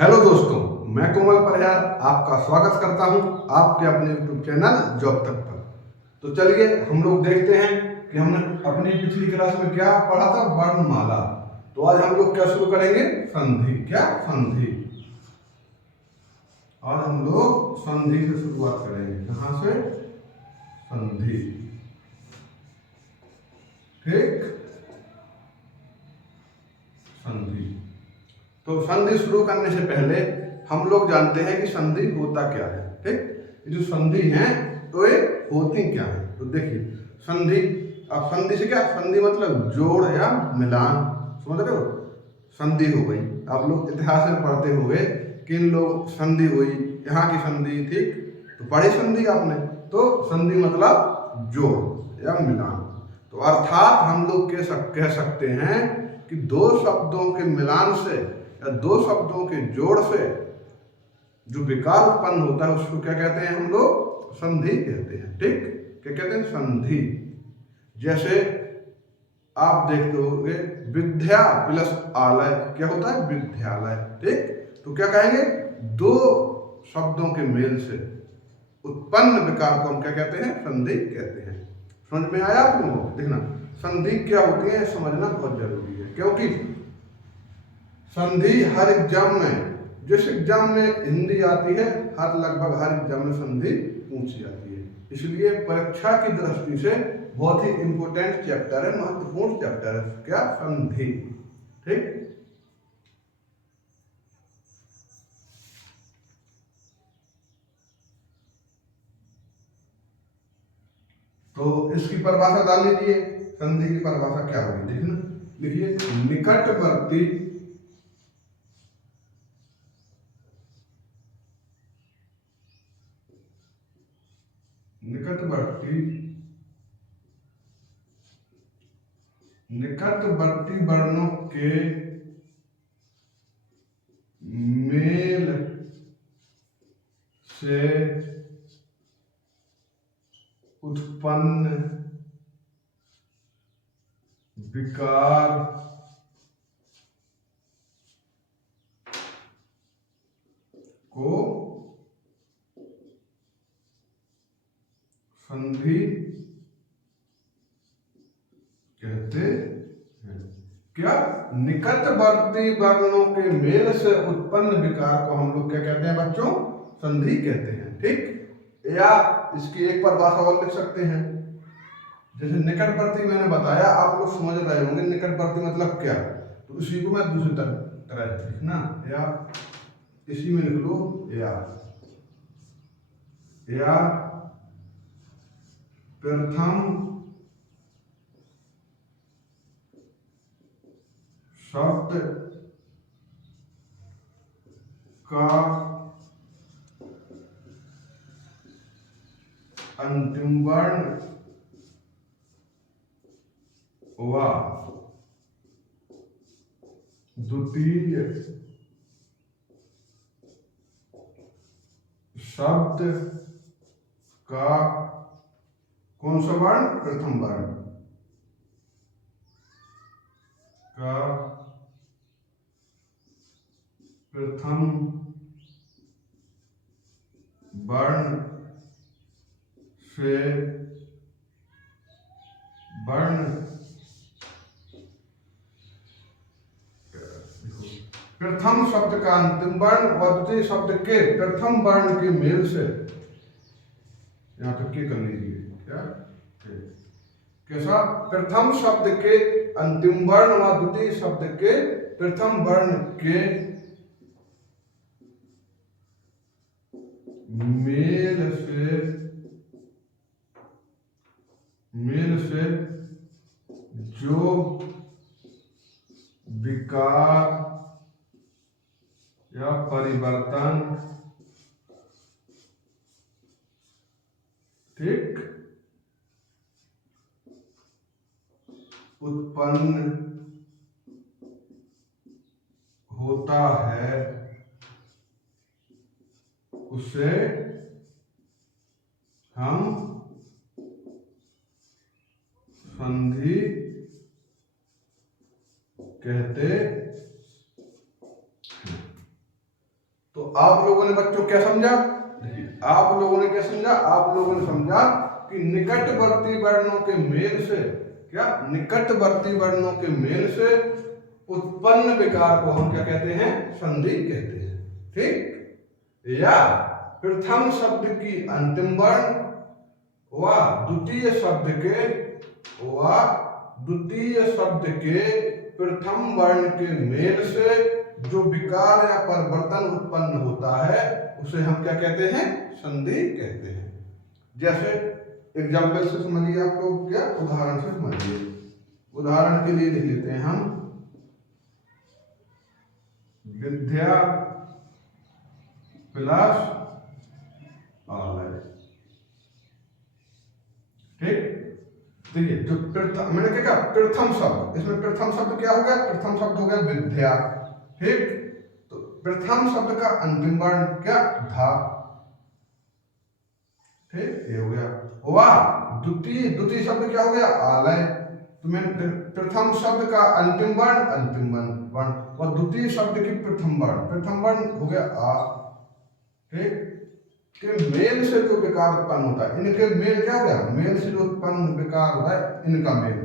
Hello दोस्तों, मैं कोमल परिहार आपका स्वागत करता हूं आपके अपने यूट्यूब चैनल जॉब तक पर। तो चलिए हम लोग देखते हैं कि हमने अपनी पिछली क्लास में क्या पढ़ा था, वर्णमाला। तो आज हम लोग क्या शुरू करेंगे, संधि। क्या संधि? आज हम लोग संधि से शुरुआत करेंगे। कहां से? संधि। ठीक, संधि। तो संधि शुरू करने से पहले हम लोग जानते हैं कि संधि होता क्या है। ठीक, ये जो संधि है तो ये होती क्या है। तो देखिए संधि, अब संधि से क्या, संधि मतलब जोड़ या मिलान, समझ रहे हो। संधि हो गई, आप लोग इतिहास में पढ़ते हुए कि इन लोग संधि हुई, यहाँ की संधि। ठीक, तो पढ़ी संधि आपने। तो संधि मतलब जोड़ या मिलान। तो अर्थात हम लोग कह सकते हैं कि दो शब्दों के मिलान से या दो शब्दों के जोड़ से जो विकार उत्पन्न होता है उसको क्या कहते हैं, हम लोग संधि कहते हैं। ठीक, क्या कहते हैं, संधि। जैसे आप देखते होंगे विद्या प्लस आलय क्या होता है, विद्यालय। ठीक, तो क्या कहेंगे, दो शब्दों के मेल से उत्पन्न विकार को हम क्या कहते हैं, संधि कहते हैं। समझ में आया आप लोगों को? देखना संधि क्या होती है समझना बहुत जरूरी है, क्योंकि संधि हर एग्जाम में, जिस एग्जाम में हिंदी आती है, लगभग हर एग्जाम में संधि पूछी जाती है। इसलिए परीक्षा की दृष्टि से बहुत ही इंपॉर्टेंट चैप्टर है, महत्वपूर्ण चैप्टर है। क्या? संधि। ठीक, तो इसकी परिभाषा डाल लीजिए। संधि की परिभाषा क्या होगी, देखना, लिखिए निकटवर्ती निकटवर्ती निकटवर्ती वर्णों के मेल से उत्पन्न विकार को संधि कहते हैं। क्या? निकटवर्ती वर्णों के मेल से उत्पन्न विकार को हम लोग क्या कहते हैं बच्चों, संधि कहते हैं। ठीक, या इसकी एक परिभाषा और लिख सकते हैं। जैसे निकटवर्ती मैंने बताया, आप लोग समझ रहे होंगे निकटवर्ती मतलब क्या, तो इसी को मैं दूसरी तरह लिखना, या इसी में लिख लो, या प्रथम शब्द का अंतिम वर्ण व द्वितीय शब्द का कौन सा वर्ण, प्रथम वर्ण का प्रथम वर्ण से वर्ण, प्रथम शब्द का अंतिम वर्ण और द्वितीय शब्द के प्रथम वर्ण के मेल से, यहां तक के कर लीजिए। क्या? कैसा? प्रथम शब्द के अंतिम वर्ण व द्वितीय शब्द के प्रथम वर्ण के मेल से जो विकार या परिवर्तन, ठीक, उत्पन्न होता है उसे हम संधि कहते हैं। ने बच्चों क्या समझा? देखिए आप लोगों ने क्या समझा? आप लोगों ने समझा कि निकटवर्ती वर्णों के मेल से, क्या निकटवर्ती वर्णों के मेल से उत्पन्न विकार को हम क्या कहते हैं? संधि कहते हैं। ठीक, या प्रथम शब्द की अंतिम वर्ण व द्वितीय शब्द के प्रथम वर्ण के मेल से जो विकार या परिवर्तन उत्पन्न होता है उसे हम क्या कहते हैं? संधि कहते हैं। जैसे एग्जाम्पल से समझिए आप लोग, क्या उदाहरण से समझिए। उदाहरण के लिए लिख लेते हैं हम विद्या प्लस आलय। ठीक, देखिए जो मैंने क्या प्रथम शब्द, इसमें प्रथम शब्द क्या हो गया? प्रथम शब्द हो गया विद्या। ठीक, तो प्रथम शब्द का अंतिम वर्ण क्या? धा। ठीक, ये हो गया। वाह, द्वितीय शब्द क्या हो गया? आलय। तो मैं प्रथम शब्द का अंतिम वर्ण और द्वितीय शब्द की प्रथम वर्ण हो गया आ। ठीक, के मेल से जो विकार उत्पन्न होता है, इनके मेल क्या हो गया? मेल से जो उत्पन्न विकार होता है इनका मेल।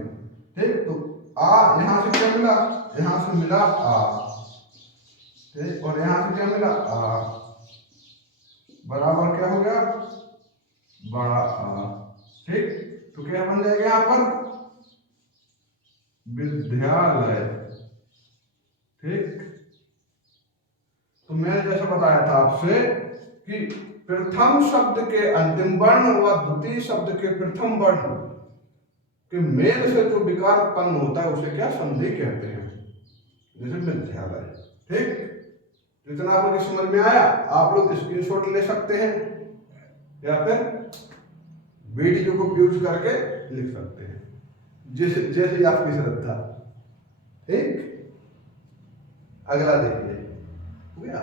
ठीक, तो आ यहां से क्या मिला? यहां से मिला आ। ठीक, और यहां से क्या मिला? आ बराबर क्या हो गया? बड़ा आ। ठीक, तो क्या बन जाएगा यहां पर? विद्यालय। ठीक, तो मैंने जैसा बताया था आपसे कि प्रथम शब्द के अंतिम वर्ण व द्वितीय शब्द के प्रथम वर्ण के मेल से जो विकार उत्पन्न होता है उसे क्या? संधि कहते हैं। जैसे विद्यालय। ठीक, जितना आप लोग समझ में आया आप लोग स्क्रीनशॉट ले सकते हैं या फिर वीडियो को यूज करके लिख सकते हैं, जैसे जैसे आपकी श्रद्धा। ठीक, अगला देखिए, हो गया।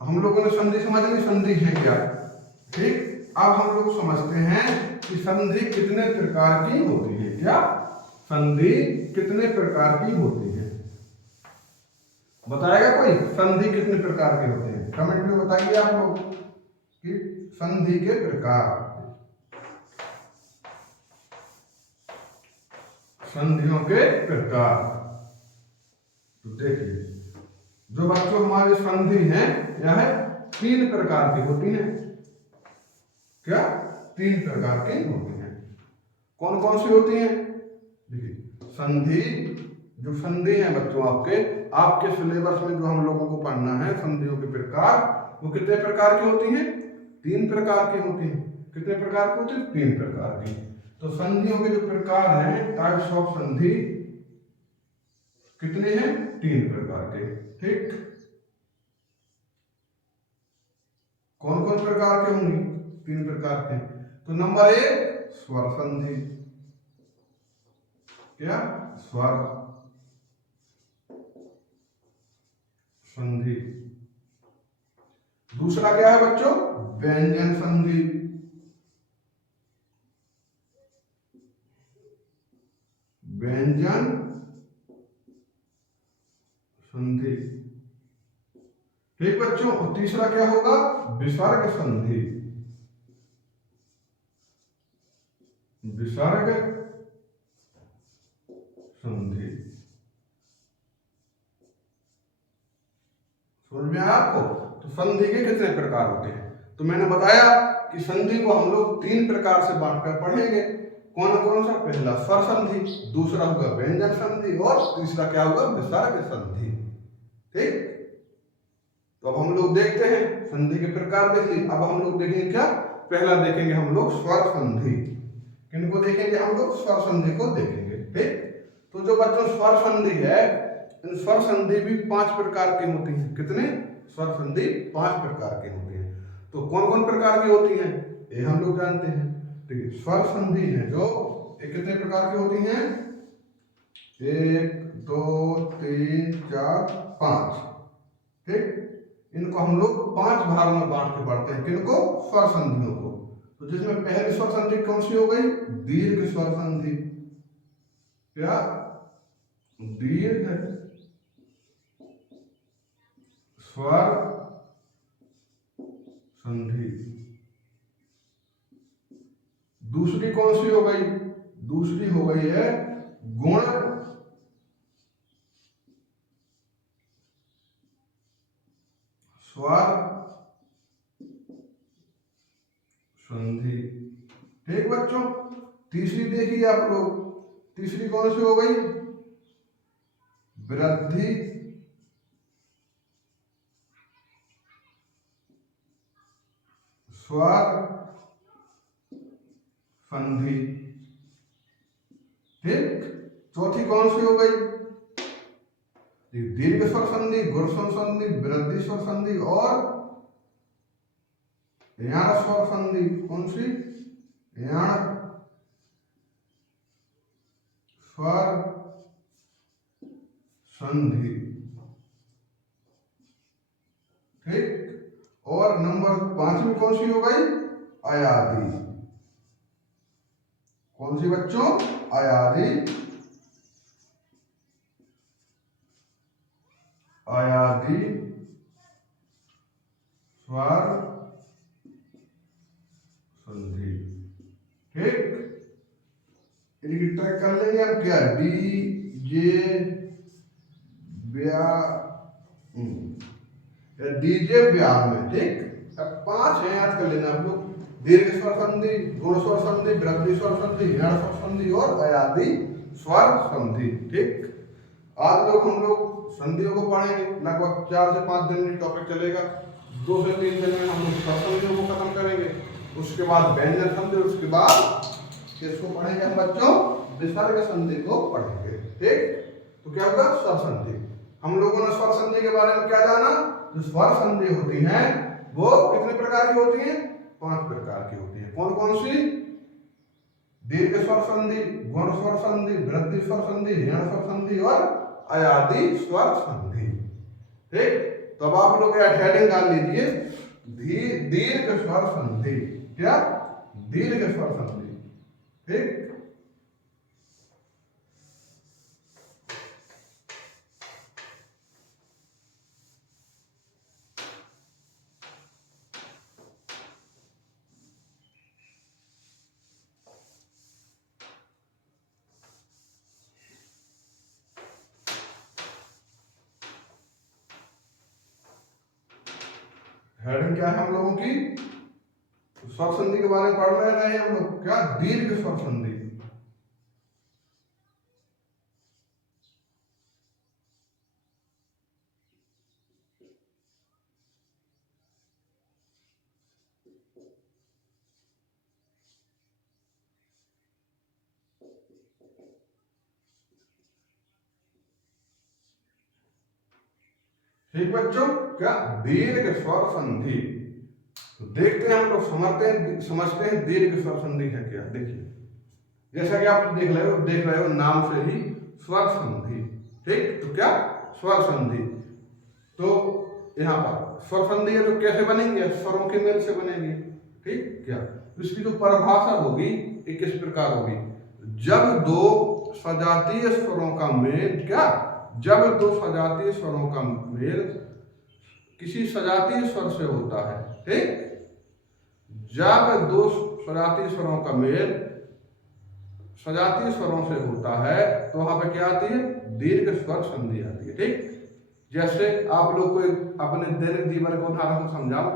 हम लोगों ने संधि समझ ली, संधि है क्या। ठीक, अब हम लोग समझते हैं कि संधि कितने प्रकार की होती है। क्या संधि कितने प्रकार की होती है? बताएगा कोई? संधि कितने प्रकार के होते हैं? कमेंट में बताइए आप लोग कि संधि के प्रकार, संधियों के प्रकार। तो देखिए जो बच्चों हमारी संधि है यह है 3 प्रकार की होती है। क्या? 3 प्रकार की होती हैं। कौन कौन सी होती हैं? देखिए संधि, जो संधि है बच्चों आपके सिलेबस में जो हम लोगों को पढ़ना है संधियों के प्रकार, वो कितने प्रकार की होती हैं? 3 प्रकार की होती हैं। कितने प्रकार की होती है? 3 प्रकार की। तो संधियों के जो प्रकार हैं, टाइप्स ऑफ संधि, कितने हैं? 3 प्रकार के। ठीक, कौन कौन प्रकार के होंगे? 3 प्रकार के। तो नंबर 1 स्वर संधि। क्या? स्वर संधि। दूसरा क्या है बच्चों? व्यंजन संधि। व्यंजन संधि। ठीक बच्चों, और तीसरा क्या होगा? विसर्ग संधि। विसर्ग संधि। समझ में आया आपको? तो संधि के कितने प्रकार होते हैं? तो मैंने बताया कि संधि को हम लोग 3 प्रकार से बांटकर पढ़ेंगे। कौन कौन सा? पहला स्वर संधि, दूसरा होगा व्यंजन संधि और तीसरा क्या होगा? विसर्ग संधि। ठीक, तो अब हम लोग देखते हैं संधि के प्रकार देख ली। अब हम लोग देखेंगे क्या? पहला देखेंगे हम लोग स्वर संधि। किनको देखेंगे हम लोग? स्वर संधि को देखेंगे। ठीक, तो जो बच्चों स्वर संधि है, इन स्वर संधि भी 5 प्रकार की होती हैं। कितने? स्वर संधि 5 प्रकार की होती हैं। तो कौन कौन प्रकार की होती हैं ये हम लोग जानते हैं। ठीक है, स्वर संधि है जो ये कितने प्रकार की होती हैं? 1 2 3 4 5। ठीक, इनको हम लोग 5 भागों में बांट के पढ़ते हैं। किनको? स्वर संधियों को। तो जिसमें पहली स्वर संधि कौन सी हो गई? दीर्घ स्वर संधि। क्या? दीर्घ स्वर संधि। दूसरी कौन सी हो गई? दूसरी हो गई है गुण स्वर संधि। ठीक बच्चों, तीसरी देखिए आप लोग, तीसरी कौन सी हो गई? वृद्धि स्वर संधि। ठीक, चौथी कौन सी हो गई? दीर्घ स्वर संधि, गुण स्वर संधि, वृद्धि स्वर संधि और यण स्वर संधि। कौन सी? यण स्वर संधि। ठीक, और नंबर 5 में कौन सी हो गई? अयादी। कौन सी बच्चों? अयादी। अयादी स्वर संधि। ठीक, इनकी ट्रैक कर लेंगे अब। क्या? डी जे ब्या डीजे ब्याह में। ठीक, अब 5 है, याद कर लेना आप लोग। दीर्घ स्वर संधि, गुण स्वर संधि, वृद्धि स्वर संधि, यण स्वर संधि और अयादी स्वर संधि। ठीक, आज लोग हम लोग संधियों को पढ़ेंगे। लगभग 4 से 5 दिन में टॉपिक चलेगा। 2 से 3 दिन में हम लोग स्वर संधियों को खत्म करेंगे, उसके बाद व्यंजन संधि, उसके बाद किसको पढ़ेंगे हम बच्चों? विसर्ग संधि को पढ़ेंगे। ठीक, तो क्या होगा? स्वर संधि। हम लोगों ने स्वर संधि के बारे में क्या जाना? जो स्वर संधि होती हैं वो कितने प्रकार की होती हैं? 5 प्रकार की होती हैं। कौन कौन सी? दीर्घ स्वर संधि, गुण स्वर संधि, वृद्धि स्वर संधि, यण स्वर संधि और अयादी स्वर संधि। ठीक, तो अब आप लोग हेडिंग डाल लीजिए, दीर्घ स्वर संधि। क्या? दीर्घ स्वर संधि। ठीक, हेडिंग क्या है हम लोगों की? स्वर संधि के बारे में पढ़ रहे हैं हम लोग। क्या? दीर्घ स्वर संधि। ठीक बच्चों, क्या? दीर्घ स्वर संधि। तो देखते हैं हम लोग, समझते हैं दीर्घ स्वर संधि है क्या। देखिए, जैसा कि आप देख रहे हो नाम से ही स्वर संधि। ठीक, तो क्या? स्वर संधि। तो यहाँ पर स्वर संधि है तो कैसे बनेंगे? स्वरों के मेल से बनेंगे। ठीक, क्या? इसकी जो परिभाषा होगी ये किस प्रकार होगी? जब दो सजातीय स्वरों का मेल, क्या? जब दो सजातीय स्वरों का मेल किसी सजातीय स्वर से होता है। ठीक, जब दो सजातीय स्वरों का मेल सजातीय स्वरों से होता है तो वहां पे क्या आती है? दीर्घ स्वर संधि आती है। ठीक, जैसे आप लोग को अपने दैनिक जीवन को उदाहरण समझाओ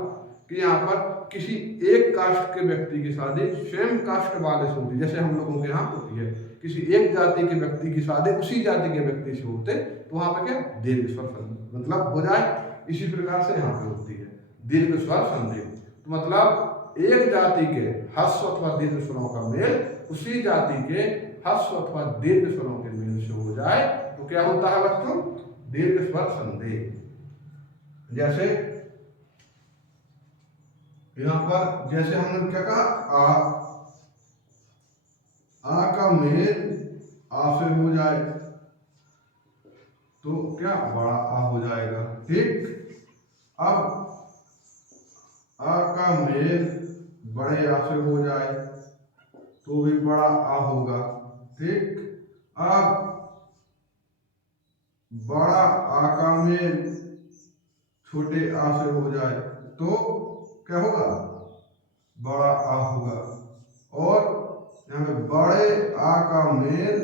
कि यहाँ पर किसी एक कास्ट के व्यक्ति की शादी सेम कास्ट वाले से होती है, जैसे हम लोगों के यहाँ होती है। किसी एक जाति के व्यक्ति की शादी उसी जाति के व्यक्ति से होते तो वहां पर क्या? दीर्घ स्वर संधि मतलब हो जाए। इसी प्रकार से यहाँ पे होती है दीर्घ स्वर संधि। तो मतलब एक जाति के ह्रस्व अथवा दीर्घ स्वरों का मेल उसी जाति के ह्रस्व अथवा दीर्घ स्वरों के मेल से हो जाए तो क्या होता है बच्चों? दीर्घ स्वर संधि। जैसे यहां पर जैसे हमने क्या कहा? आ का मेल आ से हो जाए तो क्या? बड़ा आ हो जाएगा। ठीक, अब आ का मेल बड़े आ से हो जाए तो भी बड़ा आ होगा। ठीक, अब बड़ा आ का मेल छोटे आ से हो जाए तो क्या होगा, बड़ा आ होगा। और यहाँ पे बड़े आ का मेल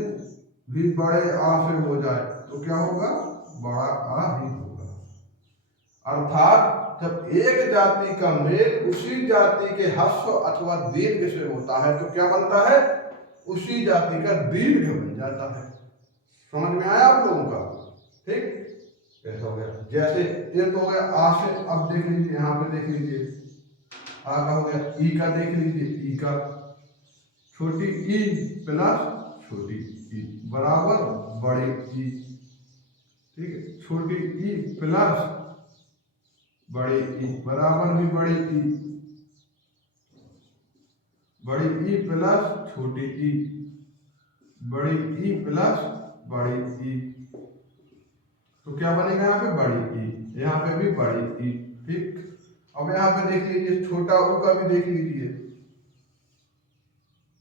भी बड़े आ से हो जाए तो क्या होगा, बड़ा आ ही होगा। अर्थात जब एक जाति का मेल उसी जाति के ह्रस्व अथवा दीर्घ से होता है तो क्या बनता है, उसी जाति का दीर्घ बन जाता है। समझ में आया आप लोगों का? ठीक, ऐसा हो गया। जैसे ये तो हो गया आ से, अब देख लीजिए यहाँ पे देख लीजिए आ का हो गया, ई का देख लीजिए, ई का छोटी ई प्लस छोटी ई बराबर बड़ी ई। ठीक है, छोटी ई प्लस बड़ी ई बराबर भी बड़ी ई, बड़ी ई प्लस छोटी ई, बड़ी ई प्लस बड़ी ई। तो क्या बनेगा यहाँ पे, बड़ी ई, यहाँ पे भी बड़ी ई। ठीक, अब यहाँ पे देख लीजिए छोटा ऊ का भी देख लीजिए।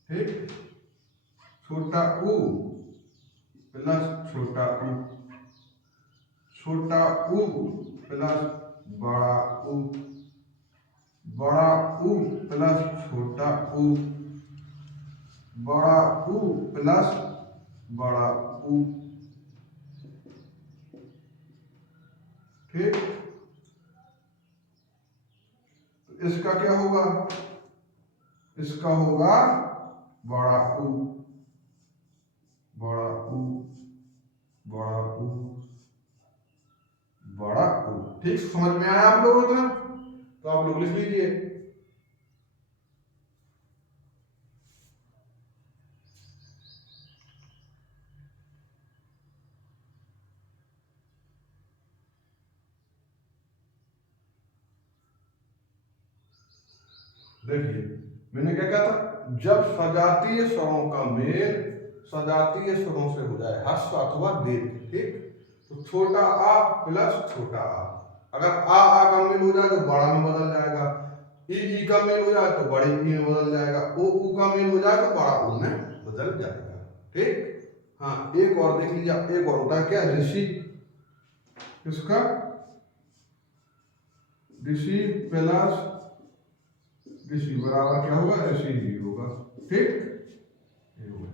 ठीक, छोटा ऊ प्लस छोटा ऊ, छोटा ऊ प्लस बड़ा ऊ, बड़ा ऊ प्लस छोटा ऊ, बड़ा ऊ प्लस बड़ा ऊ। ठीक, तो इसका क्या होगा, इसका होगा बड़ा ऊ, बड़ा ऊ, बड़ा ऊ, बड़ा ऊ। ठीक, समझ में आया आप लोगों को? तो आप लोग लिख लीजिए। देखिए मैंने क्या कहा था, जब सजातीय स्वरों का मेल सजातीय स्वरों से हो जाए ह्रस्व अथवा दीर्घ, ठीक, तो छोटा आ प्लस छोटा आ, अगर आ का मेल हो जाए तो बड़ा में बदल जाएगा, ई का मेल हो जाए तो बड़ी ई में बदल जाएगा, ऊ का मेल हो जाए तो बड़ा ऊ में बदल जाएगा। ठीक, हाँ एक और देख लीजिए, एक और होता है क्या, ऋषि, इसका ऋषि प्लस ऋषि बराबर क्या होगा, ऋषि ही होगा। ठीक, ये होगा।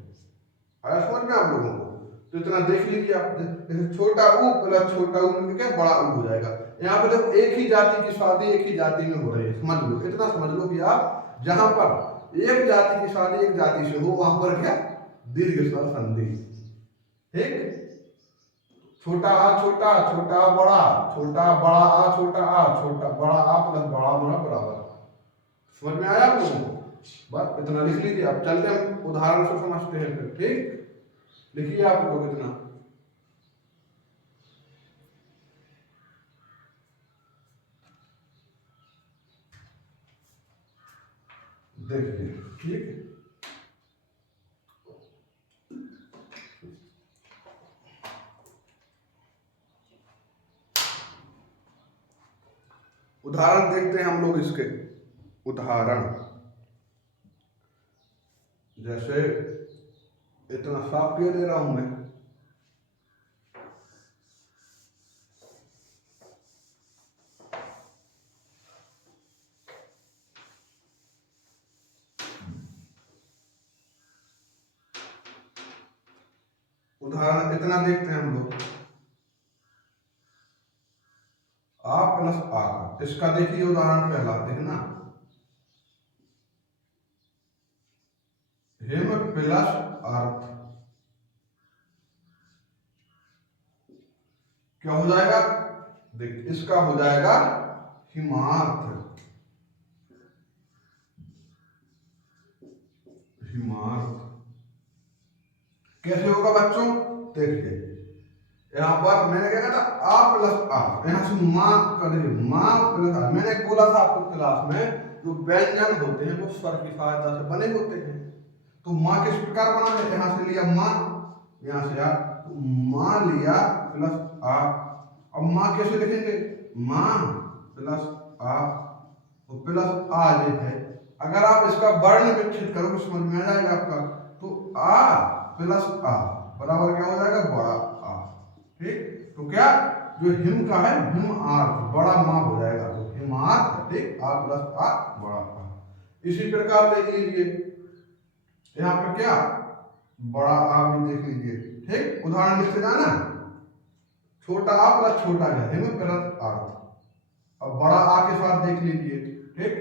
आया समझ में आप लोगों को? तो इतना देख लीजिए आप, जैसे छोटा ऊ प्लस छोटा ऊ में क्या, बड़ा ऊ हो जाएगा। यहाँ पे देखो एक ही जाति की शादी एक ही जाति में हो रही है, समझ लो, इतना समझ लो कि आप जहां पर एक जाति की शादी एक जाति से हो वहां पर क्या, दीर्घ स्वर संधि। ठीक, छोटा आ छोटा, छोटा बड़ा, छोटा बड़ा आ, छोटा आ, छोटा बड़ा आ प्लस बड़ा बड़ा बराबर। समझ में आया आप लोगों को? बस इतना लिख लीजिए। अब चलते हम उदाहरण से समझते हैं फिर। ठीक, लिखिए आप लोग इतना। देखिए, ठीक, उदाहरण देखते हैं हम लोग इसके। उदाहरण जैसे इतना साफ क्यों दे रहा हूं मैं, उदाहरण इतना देखते हैं हम लोग, आ प्लस आ, इसका देखिए उदाहरण पहला देखना, हिम प्लस अर्थ, क्या हो जाएगा, देख इसका हो जाएगा हिमार्थ, हिमार्थ। कैसे होगा बच्चों, देखिए यहाँ पर मैंने क्या कहा था, आ प्लस आ, यहाँ से माँ कर दीजिए, माँ प्लस आ। मैंने बोला था आपको क्लास में जो व्यंजन होते हैं वो स्वर की सहायता से बने होते हैं। तो माँ किस प्रकार बना है, यहाँ से लिया माँ, यहाँ से आ, तो माँ लिया प्लस आ। अब माँ कैसे लिखेंगे, माँ प्लस आ, और प्लस आ ये है। अगर आप इसका वर्ण विकसित करो तो समझ में आ जाएगा आपका। तो आ प्लस आ बराबर क्या हो जाएगा, बड़ा आ। ठीक, तो क्या जो हिम का है हिम आर्थ बड़ा माँ हो जाएगा, तो हिमार्थ, ठीक, आ प्लस आ बड़ा आ। इसी प्रकार देख लीजिए यहाँ पे क्या बड़ा आ भी देख लीजिए, ठीक, उदाहरण लिखते जाना, छोटा आ प्लस छोटा है हिम प्लस आर्थ। अब बड़ा आ के साथ देख लीजिए, ठीक,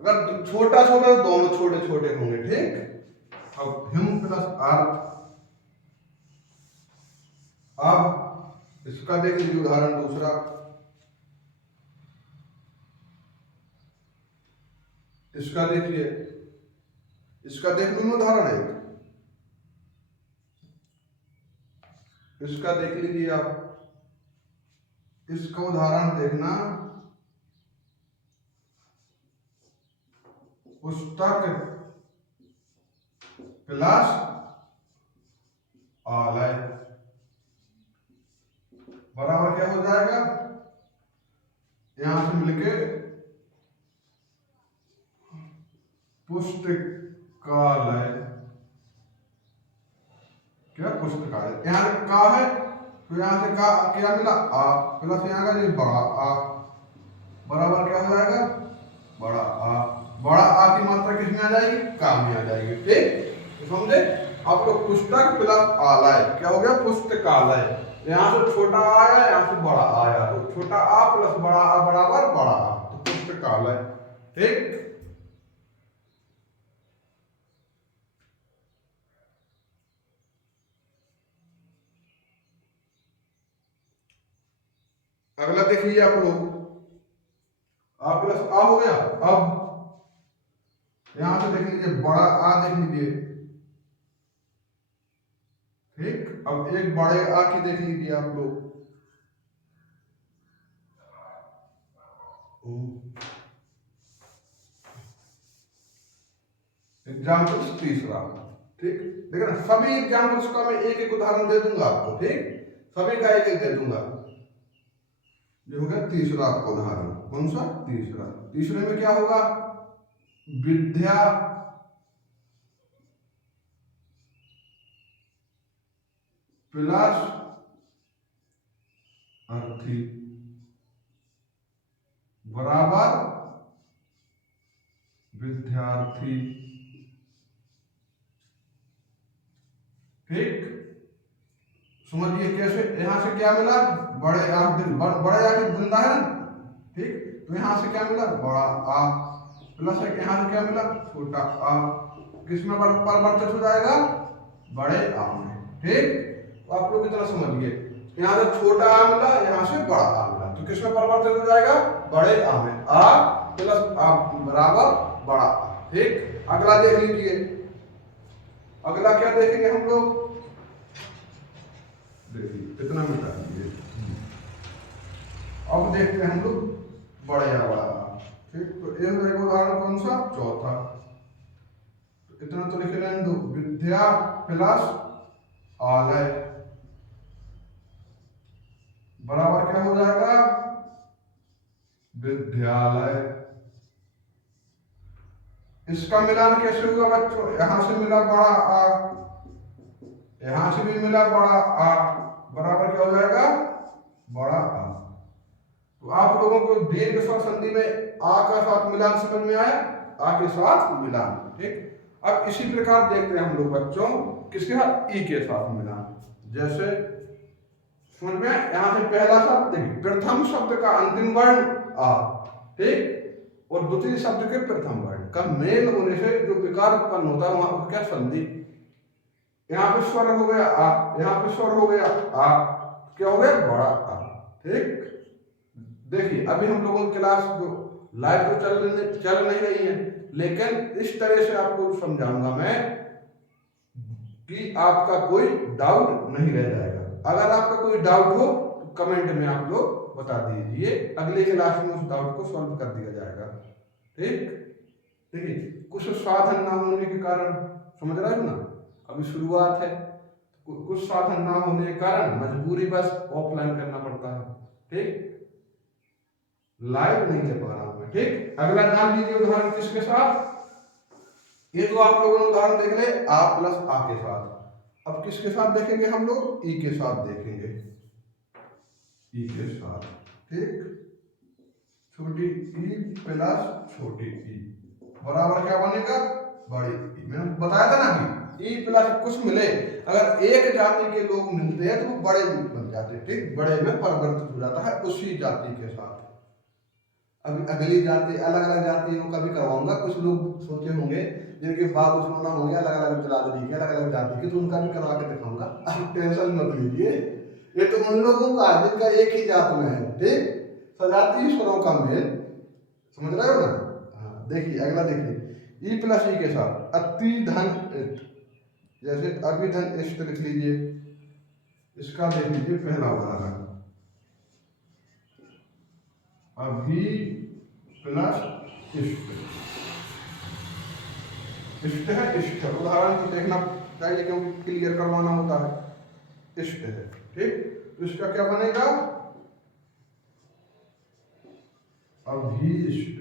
अगर छोटा छोटा तो दोनों छोटे छोटे होंगे, ठीक। अब हिम प्लस आर्थ, अब इसका देख लीजिए उदाहरण दूसरा, इसका देखिए, इसका देख लीजिए उदाहरण एक, इसका देख लीजिए आप, इसका उदाहरण देखना, पुस्तक प्लस आलय बराबर क्या हो जाएगा, यहां से मिलके पुस्तकालय, क्या पुस्तकालय, यहाँ से का है तो यहाँ से का क्या मिला आ प्लस यहाँ का जो बड़ा आ बराबर क्या हो जाएगा बड़ा आ। बड़ा आ की मात्रा किसमें आ जाएगी, का में आ जाएगी, ठीक, तो समझे आप लोग। पुस्तक प्लस आलय क्या हो गया, पुस्तकालय। यहाँ से छोटा आया, यहाँ से बड़ा आया, तो छोटा आ प्लस बड़ा आ बराबर बड़ा आ, तो पुस्तकालय, ठीक। अगला देखिए आप लोग, आ प्लस आ हो गया। अब यहां से देख लीजिए बड़ा आ देख लीजिए, ठीक। अब एक बड़े आ की देख लीजिए आप लोग, एग्जाम्पल्स तीसरा, ठीक। देखिए ना सभी एग्जाम्पल्स का मैं एक एक उदाहरण दे दूंगा आपको, ठीक, सभी का एक एक दे दूंगा। ये हो गया तीसरा आपका उदाहरण, कौन सा तीसरा, तीसरे में क्या होगा, विद्या प्लस अर्थी बराबर विद्यार्थी, ठीक। समझिए कैसे, यहां से क्या मिला बड़े आ, बड़े आ की जिंदा है ना, ठीक, तो यहां से क्या मिला बड़ा आ प्लस है, यहां से क्या मिला छोटा आ, किसमें परिवर्तित हो जाएगा बड़े आ में, ठीक। तो आप लोग इतना समझिए, यहाँ से छोटा आ मिला, यहाँ से बड़ा आ मिला, तो किसमें परिवर्तित हो जाएगा बड़े आ में, आ प्लस आ बराबर बड़ा आ, ठीक। अगला देख लीजिए, अगला क्या देखेंगे हम लोग, देखिए इतना मिटा दीजिए। अब देखते हैं हम लोग बड़े या बड़ा, ठीक। तो एक उदाहरण कौन सा चौथा, तो इतना तो लिख लें दो, विद्या प्लस आलय बराबर क्या हो जाएगा विद्यालय। इसका मिलान कैसे हुआ बच्चों, यहां से मिला बड़ा आ, यहां से भी मिला बड़ा आ, बराबर क्या हो जाएगा बड़ा आ। तो आप लोगों को दीर्घ स्वर संधि में आ का साथ मिलान समझ में आया, आ के साथ मिलान, ठीक। अब इसी प्रकार देखते हैं हम लोग बच्चों किसके साथ, ई के साथ मिलान। जैसे समझ में, यहां से पहला शब्द देखिए, प्रथम शब्द का अंतिम वर्ण आ, ठीक, और द्वितीय शब्द के प्रथम वर्ण का मेल होने से जो विकार उत्पन्न होता है वहां क्या संधि, यहाँ पे स्वर हो गया आ, यहाँ पे स्वर हो गया आ, क्या हो गया बड़ा आ, ठीक। देखिए अभी हम लोगों की क्लास जो लाइव तो चल नहीं रही है, लेकिन इस तरह से आपको समझाऊंगा मैं कि आपका कोई डाउट नहीं रह जाएगा। अगर आपका कोई डाउट हो तो कमेंट में आप लोग बता दीजिए, अगले क्लास में उस डाउट को सॉल्व कर दिया जाएगा, ठीक। देखिए कुछ साधन ना होने के कारण, समझ रहे हो ना, अभी शुरुआत है, कुछ साधन ना होने के कारण मजबूरी बस ऑफलाइन करना पड़ता है, ठीक, लाइव नहीं ले पा रहा हूं, ठीक। अगला नाम लीजिए उदाहरण किसके साथ, ये तो आप लोगों ने उदाहरण देख ले आ प्लस आ के साथ, अब किसके साथ देखेंगे हम लोग, ई के साथ देखेंगे। ई के साथ, ठीक, छोटी ई प्लस छोटी ई बराबर क्या बनेगा, बड़ी ई। मैंने बताया था ना कि ई प्लस कुछ मिले, अगर एक जाति के लोग मिलते हैं तो वो बड़े बन जाते हैं, ठीक, बड़े में परिवर्तित हो जाता है उसी जाति के साथ। अभी अगली जाति, अलग अलग जातियों का भी करवाऊंगा। कुछ लोग सोचे होंगे जिनके बाप दुश्मना होंगे अलग अलग बिरादरी के, अलग अलग जाति के, तो उनका भी करवा के दिखाऊंगा, आप टेंशन मत लीजिए। ये तो उन लोगों का जिनका एक ही जात में है, ठीक, सजातीय स्वरों का मेल, समझ रहे हो ना। हाँ देखिए अगला, देखिए ई प्लस ई के साथ अति धन इष्ट, जैसे अभिधन इष्ट लिख लीजिए। इसका देख लीजिए पहला वाला अभी प्लस इष्ट, इष्ट है, इष्ट है, उदाहरण तो देखना चाहिए क्योंकि क्लियर करवाना होता है। इष्ट है, ठीक, तो इसका क्या बनेगा, अभीष्ट।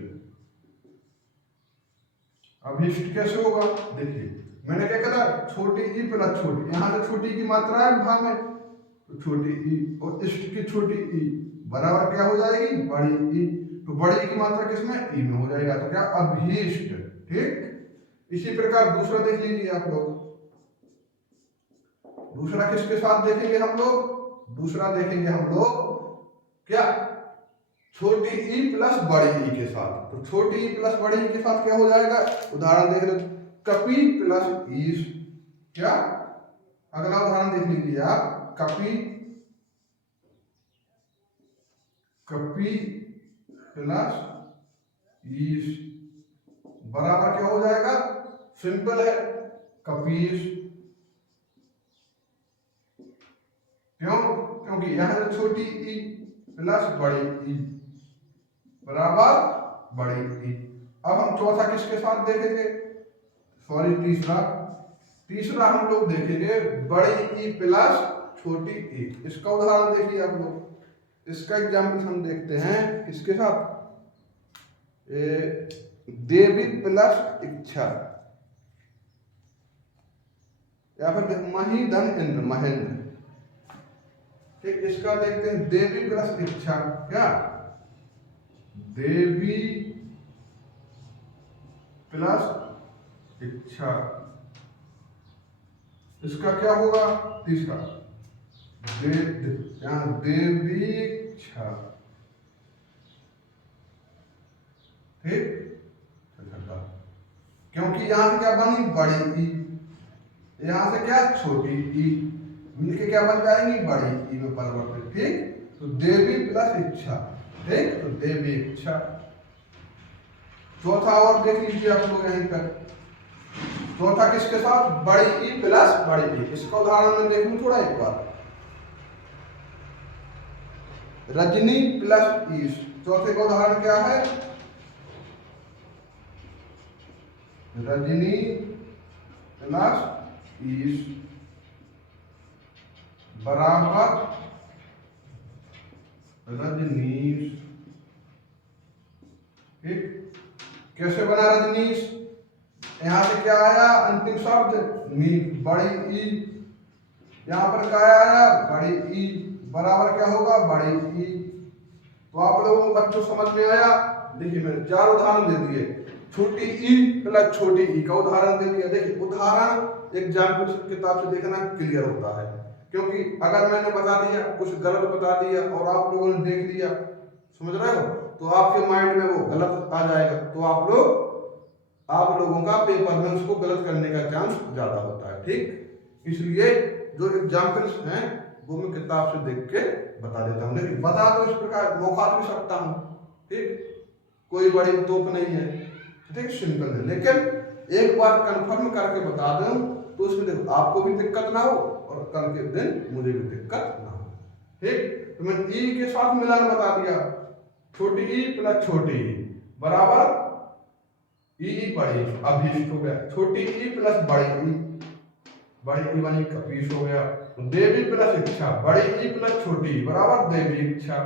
अभीष्ट कैसे होगा, देखिए मैंने क्या कहा, छोटी ई प्लस छोटी, यहां से छोटी की मात्रा है भाग में, तो छोटी ई और इष्ट की छोटी ई बराबर क्या हो जाएगी, बड़ी ई। तो बड़ी की मात्रा किसमें, ई में हो जाएगा, तो क्या अभीष्ट, ठीक। इसी प्रकार दूसरा देख लीजिए आप लोग, दूसरा किसके साथ देखेंगे हम लोग, दूसरा देखेंगे हम लोग क्या, छोटी ई प्लस बड़ी ई के साथ। तो छोटी ई प्लस बड़ी ई के साथ क्या हो जाएगा, उदाहरण देख लो, कपी प्लस ईश, क्या, अगला उदाहरण देख लीजिए आप, कपी, कपी प्लस ईश बराबर क्या हो जाएगा, सिंपल है, कपीश। क्यों, क्योंकि यहां से छोटी ई प्लस बड़ी ई बराबर बड़ी ई। अब हम चौथा किसके साथ देखेंगे, सॉरी तीसरा, तीसरा हम लोग देखेंगे बड़ी ई प्लस छोटी ई। इसका उदाहरण देखिए आप लोग, इसका एग्जाम्पल हम देखते हैं किसके साथ, देवी प्लस इच्छा, या फिर महीधन इंद्र, महेंद्र, ठीक। इसका देखते हैं देवी प्लस इच्छा, क्या, देवी प्लस इच्छा, इसका क्या होगा, तीसरा यहां देवी इच्छा, ठीक, क्योंकि यहां से क्या बनी, बड़ी ई, यहां से क्या, छोटी ई, मिलके क्या बन जाएंगी, बड़ी ई में परिवर्तित, ठीक। तो देवी प्लस इच्छा, ठीक, तो देवी इच्छा। चौथा और देख लीजिए आप लोग यहीं पर, चौथा किसके साथ, बड़ी ई प्लस बड़ी ई। इसका उदाहरण मैं देखूं थोड़ा एक बार, रजनी प्लस ईश, चौथे का उदाहरण क्या है, रजनी प्लस ईश बराबर रजनीश, ठीक। कैसे बना रजनीश, यहां से क्या आया, अंतिम शब्द नी, बड़ी ई, यहां पर क्या आया, बड़ी ई बराबर क्या होगा, बड़ी ई। तो आप लोगों को बच्चों समझ में आया। देखिए मैंने 4 उदाहरण दे दिए, छोटी ई प्लस छोटी ई का उदाहरण दे दिया। देखिए उदाहरण एग्जाम्पल किताब से देखना क्लियर होता है, क्योंकि अगर मैंने बता दिया, कुछ गलत बता दिया और आप लोगों ने देख लिया, समझ रहे हो, तो आपके माइंड में वो गलत आ जाएगा, तो आप लोगों का पेपर में उसको गलत करने का चांस ज्यादा होता है, ठीक। इसलिए जो एग्जाम्पल्स हैं वो मैं किताब से देख के बता देता हूँ, लेकिन बता तो इस प्रकार मौका भी सकता हूँ, ठीक, कोई बड़ी तोप नहीं है, ठीक, सिंपल है। लेकिन एक बार कंफर्म करके बता दूं तो उसमें देखो आपको भी दिक्कत ना हो और कल के दिन मुझे भी दिक्कत ना हो, ठीक। तो मैं ई के साथ मिलान बता दिया, छोटी ई प्लस छोटी ई बराबर ई बड़ी, अभीष्ट हो गया, छोटी ई प्लस बड़ी ई, बड़ी ई बनी कपीश हो गया। तो देवी प्लस इच्छा, बड़ी ई प्लस छोटी बराबर देवी इच्छा,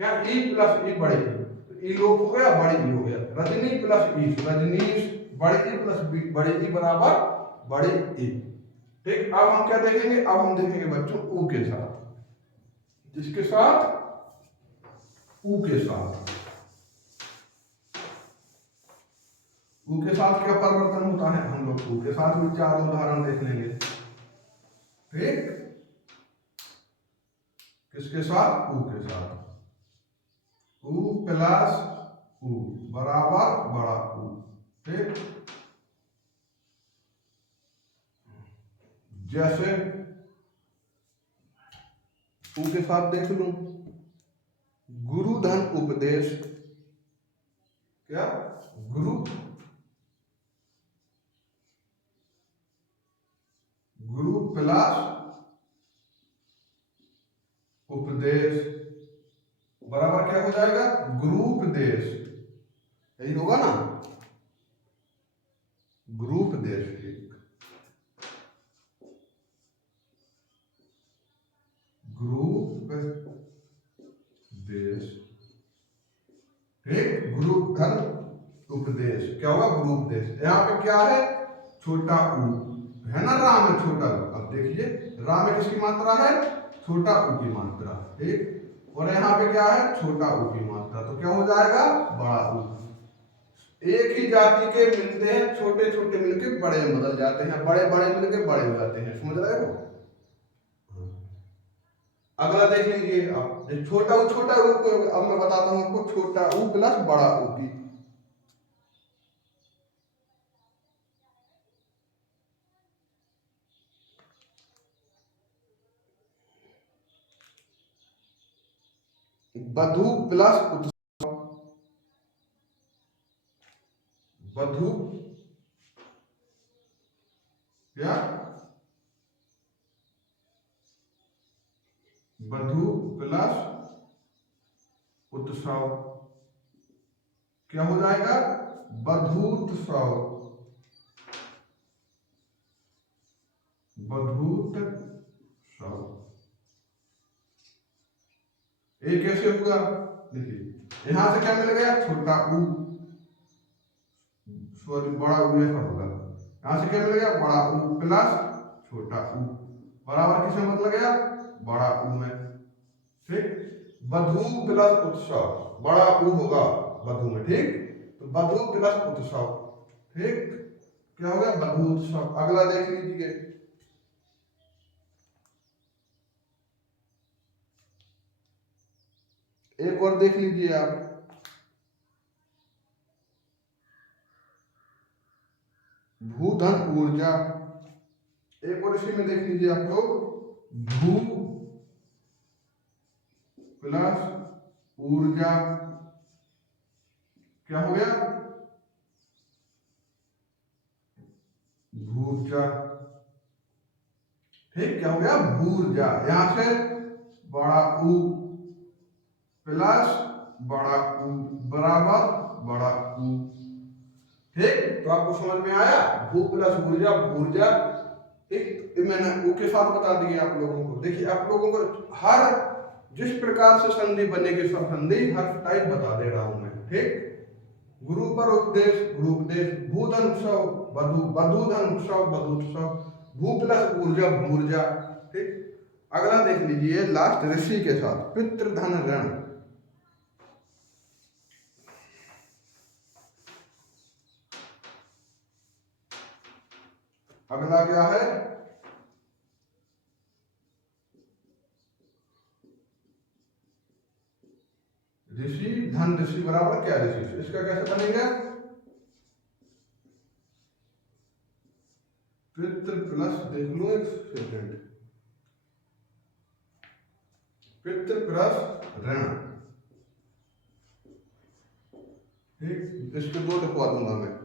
क्या, ई प्लस ई बड़ी ई, तो ई लोप हो गया, बड़ी ई हो गया। रजनी प्लस ई, रजनीश, बड़ी ई प्लस बड़ी ई बराबर बड़ी ई, ठीक। अब हम क्या देखेंगे, अब हम देखेंगे बच्चों ऊ के साथ, जिसके साथ ऊ के साथ। ऊ के साथ क्या परिवर्तन होता है, हम लोग ऊ के साथ भी 4 उदाहरण देख लेंगे। ठीक, किसके साथ, ऊ के साथ। ऊ प्लस ऊ बराबर बड़ा ऊ। ठीक, जैसे ऊ के साथ देख लूं, गुरु धन उपदेश, क्या, गुरु प्लस उपदेश बराबर क्या हो जाएगा, गुरूपदेश। यही होगा ना, गुरूपदेश। ठीक, ग्रुप देश। ठीक, ग्रुप धन उपदेश क्या होगा, ग्रुप देश। यहाँ पे क्या है, छोटा ऊ है ना, राम में छोटा ऊ। अब देखिए राम में किसकी मात्रा है, छोटा ऊ की मात्रा। ठीक, और यहाँ पे क्या है, छोटा ऊ की मात्रा, तो क्या हो जाएगा, बड़ा ऊ। एक ही जाति के मिलते हैं, छोटे छोटे मिलके बड़े में बदल जाते हैं, बड़े बड़े मिलके बड़े हो जाते हैं, समझ रहे हो। अगला देख लीजिए आप, छोटा ऊ को अब मैं बताता हूं आपको, छोटा ऊ प्लस बड़ा ऊ की। बधु प्लस उत्सव, बधु क्या, बधु प्लस उत्सव क्या हो जाएगा, बधूत्सव, बधूत्सव। ये कैसे होगा, देखिए यहां से क्या मिल गया, छोटा ऊ, सॉरी बड़ा ऊ ऐसा होगा। यहां से क्या मिल गया, बड़ा ऊ प्लस छोटा ऊ बराबर किसमें मत लग गया, बड़ा ऊ में। ठीक, बधू प्लस उत्सव, बड़ा ऊ होगा बधू में। ठीक, तो बधू प्लस उत्सव। ठीक, क्या हो गया, बधू उत्सव। अगला देख लीजिए, एक और देख लीजिए आप, भूधन ऊर्जा। एक और इसी में देख लीजिए आप लोग, भू प्लस ऊर्जा क्या हो गया, भूर्जा। ठीक, क्या हो गया, भूर्जा। यहां से बड़ा ऊ प्लस बड़ा ऊ बराबर बड़ा ऊ। ठीक, तो आपको समझ में आया, भू प्लस ऊर्जा, भूर्जा। ठीक, मैंने ऊ के साथ बता दिया आप लोगों को। देखिए आप लोगों को हर जिस प्रकार से संधि बनेगी, सब संधि हर टाइप बता दे रहा हूं मैं। ठीक, गुरु पर उपदेश, गुरुपदेश, भूधन उत्सव, बधूधन उत्सव, बधूत्सव, भू प्लस ऊर्जा, भूर्जा। ठीक, अगला देख लीजिए लास्ट, ऋषि के साथ, पितृधन ऋण। अगला क्या है, ऋषि धन ऋषि बराबर क्या, ऋषि। इसका कैसे बनेगा, पितृ प्लस, देख लो एक सेकेंड, पितृ प्लस ऋण। ठीक, इसके 2 लिखवा दूंगा मैं।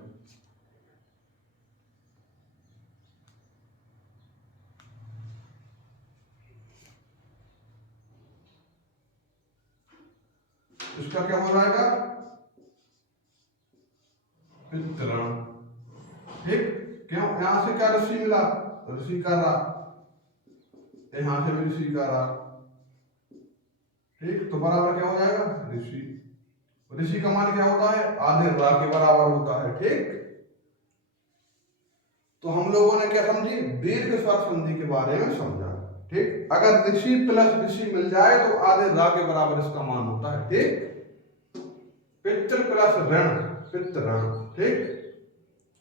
इसका क्या हो जाएगा, पितृण। ठीक, क्यों, यहां से क्या ऋषि मिला, ऋषि का रा, यहां से भी ऋषि का रा। ठीक, तो बराबर क्या हो जाएगा, ऋषि। ऋषि का मान क्या होता है, आधे रा के बराबर होता है। ठीक, तो हम लोगों ने क्या समझी, दीर्घ स्वर संधि के बारे में समझा। ठीक। अगर ऋषि प्लस ऋषि मिल जाए तो आधे रा के बराबर इसका मान होता है, ठीक। पित्र प्लस ऋण, पित्र ऋण, ठीक।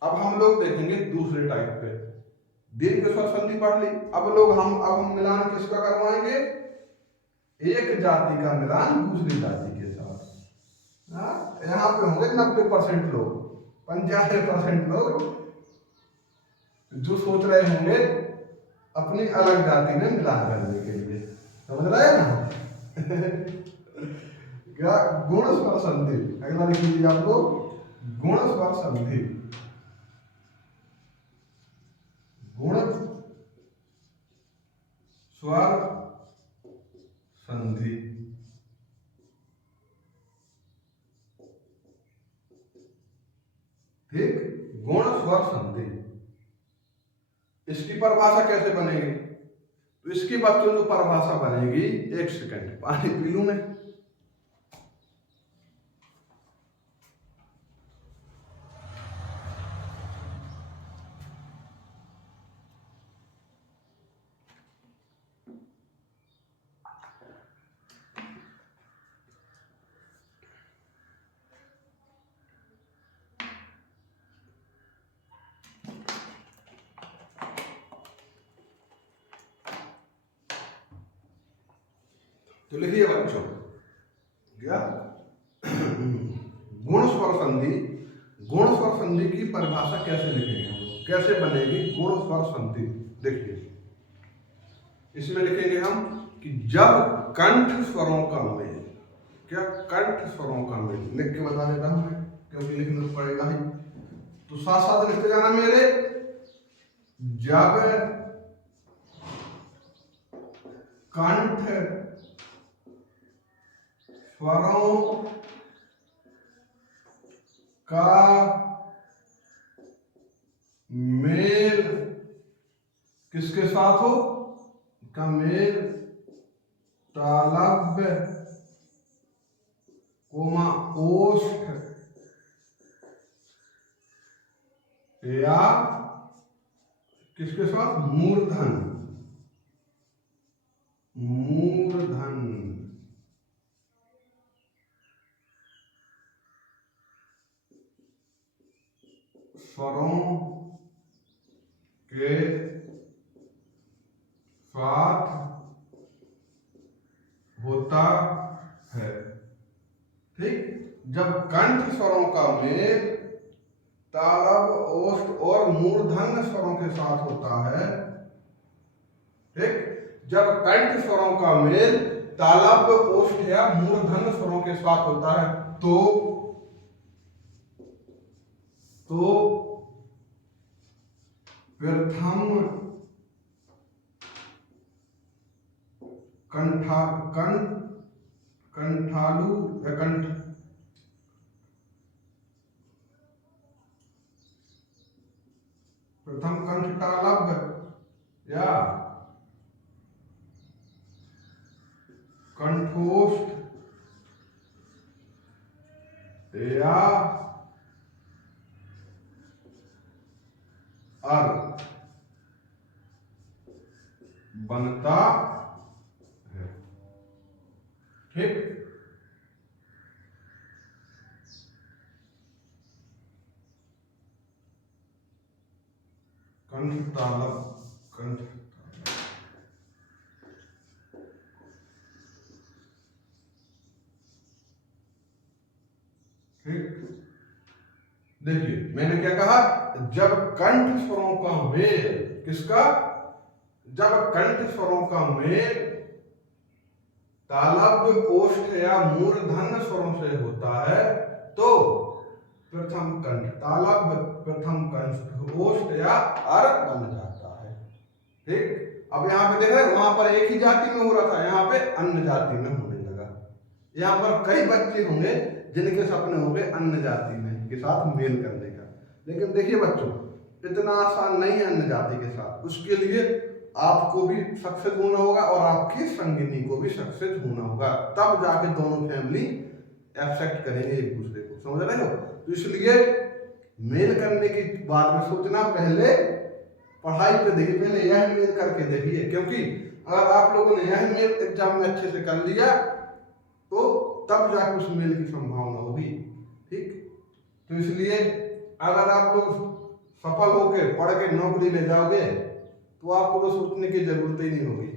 अब हम लोग देखेंगे दूसरे टाइप पे, दीर्घ स्वर संधि पढ़ ली। अब हम मिलान किसका करवाएंगे, एक जाति का मिलान दूसरी जाति के साथ। यहाँ पे होंगे 90% लोग, 95% लोग जो सोच रहे होंगे अपनी अलग जाति में मिलान करने के लिए, समझ रहे हैं ना। क्या गुण स्वर संधि, अगला लिख लीजिए आप लोग, गुण स्वर संधि, गुण स्वर संधि, ठीक। गुण स्वर संधि, इसकी परिभाषा कैसे बनेगी, तो इसकी बच्चों जो परिभाषा बनेगी, एक सेकंड पानी पी लूं मैं। तो लिखिए बच्चों, क्या गुण स्वर संधि, गुण स्वर संधि की परिभाषा कैसे लिखेंगे हम लोग, कैसे बनेगी गुण स्वर संधि। देखिए इसमें लिखेंगे हम कि जब कंठ स्वरों का मेल, क्या कंठ स्वरों का मेल, लिख के बता देता हूं मैं क्योंकि लिखना तो पड़ेगा ही, तो साथ साथ लिखते जाना मेरे। जब कंठ स्वरों का मेल किसके साथ हो, का मेल तालव्य कोमा ओष्ठ या किसके साथ, मूर्धन, मूर्धन स्वरों के साथ होता है, ठीक। जब कंठ स्वरों का मेल तालव्य ओष्ठ और मूर्धन्य स्वरों के साथ होता है, ठीक। जब कंठ स्वरों का मेल तालव्य ओष्ठ या मूर्धन्य स्वरों के साथ होता है तो प्रथम कंठालू या कंठ, प्रथम कंठ तालव्य या कंठोष्ठ या अर बनता है, ठीक। कंठ तालव, कंठ तालव, ठीक। देखिए मैंने क्या कहा, जब कंठ स्वरों का मेल, किसका, जब कंठ स्वरों का मेल तालव्य ओष्ठ या मूर्धन्य स्वरों से होता है तो प्रथम कंठ तालव्य, प्रथम कंठ ओष्ठ या अर बन जाता है, ठीक। अब यहाँ पे देख रहे हैं, वहां पर एक ही जाति में हो रहा था, यहाँ पे अन्य जाति में होने लगा। यहाँ पर कई बच्चे होंगे जिनके सपने होंगे अन्य जाति में के साथ मेल करने का, लेकिन देखिए बच्चों इतना आसान नहीं है अन्य जाति के साथ। उसके लिए आपको भी सक्सेस होना होगा और आपकी संगिनी को भी सक्सेस होना होगा, तब जाके दोनों फैमिली एक्सेप्ट करेंगे एक दूसरे को, समझ रहे हो। तो इसलिए मेल करने की बाद में सोचना, पहले पढ़ाई पे देखिए, पहले यह मेल करके देखिए, क्योंकि अगर आप लोगों ने यह मेल एग्जाम में अच्छे से कर लिया तो तब जाकर उस मेल की संभावना होगी। ठीक, तो इसलिए अगर आप लोग सफल होकर पढ़ के नौकरी ले जाओगे तो आपको तो सोचने की जरूरत ही नहीं होगी।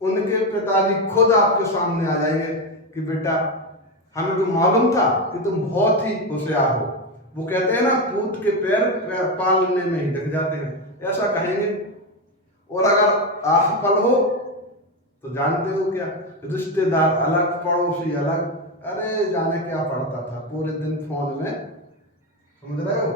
उनके पिताजी खुद आपके सामने आ जाएंगे कि बेटा हमें तो मालूम था कि तुम बहुत ही होशियार हो। वो कहते हैं ना, पूत के पैर पालने में ही ढक जाते हैं, ऐसा कहेंगे। और अगर असफल हो तो जानते हो क्या, रिश्तेदार अलग, पड़ोसी अलग, अरे जाने क्या पड़ता था पूरे दिन फोन में, समझ रहे हो।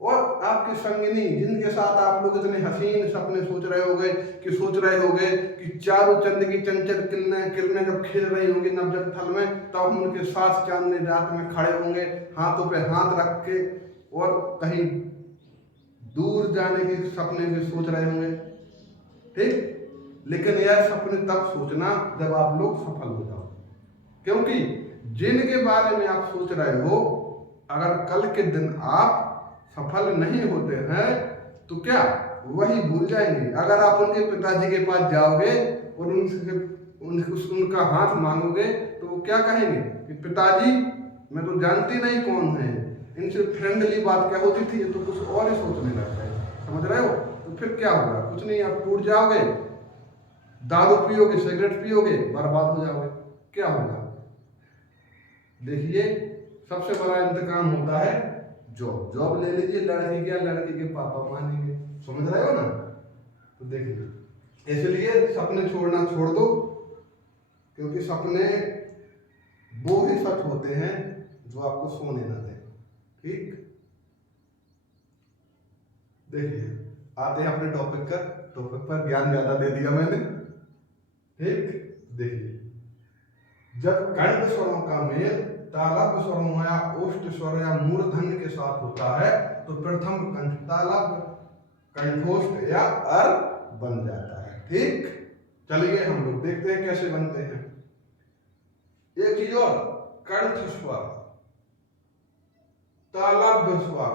और आपकी संगिनी जिनके साथ आप लोग इतने हसीन सपने सोच रहे होगे कि चारों चंद की चंचल किरणें जब खिल रही होंगी नवजत थल में, तब हम उनके साथ चांदनी रात में खड़े होंगे हाथों पे हाथ रख के, और कहीं दूर जाने के सपने भी सोच रहे होंगे। ठीक, लेकिन यह सपने तब सोचना जब आप लोग सफल हो जाओ, क्योंकि जिनके बारे में आप सोच रहे हो अगर कल के दिन आप सफल नहीं होते हैं तो क्या वही भूल जाएंगे। अगर आप उनके पिताजी के पास जाओगे और उनका हाथ मांगोगे तो वो क्या कहेंगे कि पिताजी मैं तो जानती नहीं कौन है, इनसे फ्रेंडली बात क्या होती थी, ये तो कुछ और ही सोचने लगता है, समझ रहे हो। तो फिर क्या होगा, कुछ नहीं, आप टूट जाओगे, दारू पियोगे, सिगरेट पियोगे, बर्बाद हो जाओगे, क्या होगा। देखिए सबसे बड़ा इंतकाम होता है जॉब ले लीजिए, लड़की क्या लड़की के पापा मानेंगे, समझ रहे हो ना। तो देखिए इसलिए सपने छोड़ना छोड़ दो, क्योंकि सपने वो ही सच होते हैं जो आपको सोने ना दें। ठीक, देखिए आते हैं अपने टॉपिक पर ज्ञान ज्यादा दे दिया मैंने। ठीक, देखिए जब कंठ स्वरों का मेल तालव्य स्वरों या ओष्ठ स्वर या मूर्धन्य के साथ होता है तो प्रथम कंठ तालव्य, कंठोष्ठ या अर बन जाता है। ठीक, चलिए हम लोग देखते हैं कैसे बनते हैं। एक चीज और, कंठ स्वर, तालव्य स्वर,